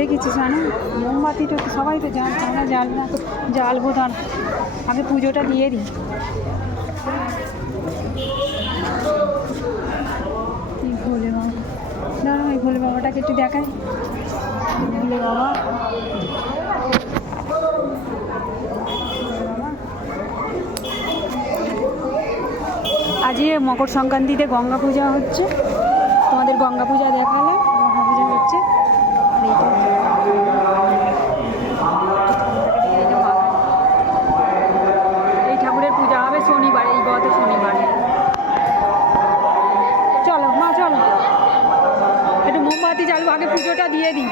দেখেছি জানো, মোমবাতিটা তো সবাই তো জ্বালছে, আমরা জ্বালবো তার আগে পুজোটা দিয়ে দিই। কি ভোলে বাবা, দাঁড়াও এই ভোলে বাবাটাকে একটু দেখাই। ভোলে বাবা, আজকে মকর সংক্রান্তিতে গঙ্গা পূজা হচ্ছে, তোমাদের গঙ্গা পূজা দেখালাম, গঙ্গা পূজা হচ্ছে। এই ঠাকুরের পূজা হবে শনিবার, এই গত শনিবার। চলো মা চলো, একটু মোমবাতি জ্বালবো, আগে পুজোটা দিয়ে দিই।